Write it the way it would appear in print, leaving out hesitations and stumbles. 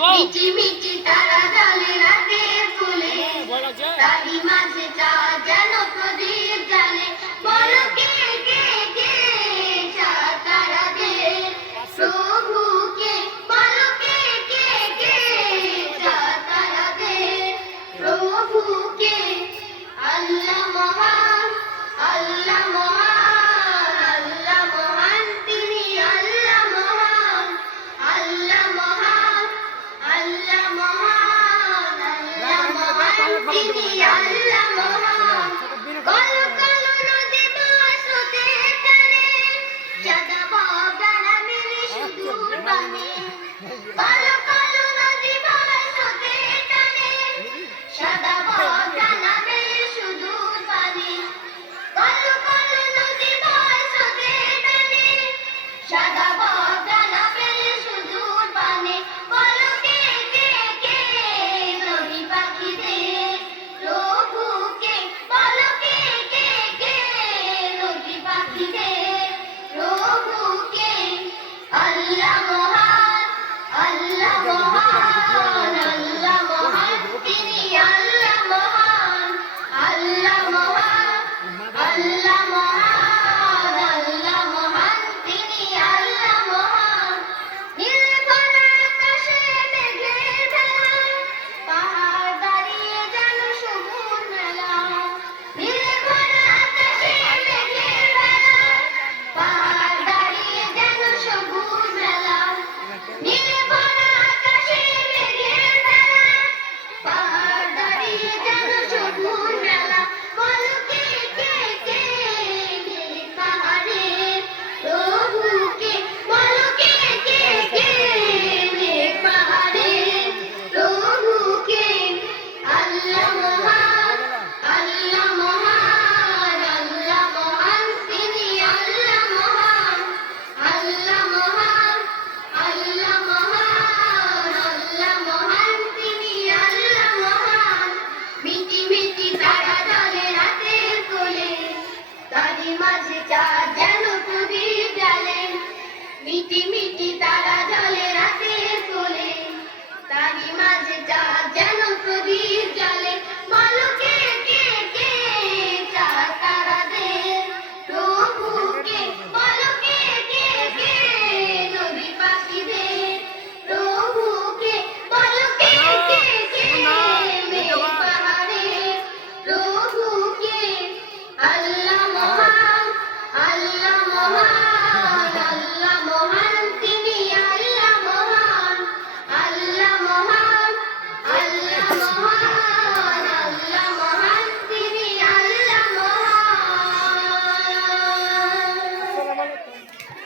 মিটি মিটি তারা জ্বলে রাতের ফুলে, তারি মাঝে চাঁদ যেন প্রদীপ জ্বালে। বলো কে কে কে চাঁদ তারা দে প্রভুকে, বলো কে কে কে চাঁদ তারা দে প্রভুকে। আল্লাহ মহান, আল্লাহ মহান, আল্লাহ মহান, তিনি আল্লাহ মহান, আল্লাহ মহান, আল্লাহ মহান, আল্লাহ মহান, তিনি আল্লাহ মহান। কালো কালো নদী ভাসতে টানে, সাদা বগরা মেলে সুদূর বানে। কালো কালো নদী ভাসতে টানে, সাদা বগরা মেলে সুদূর বানে। কালো কালো নদী ভাসতে টানে, সাদা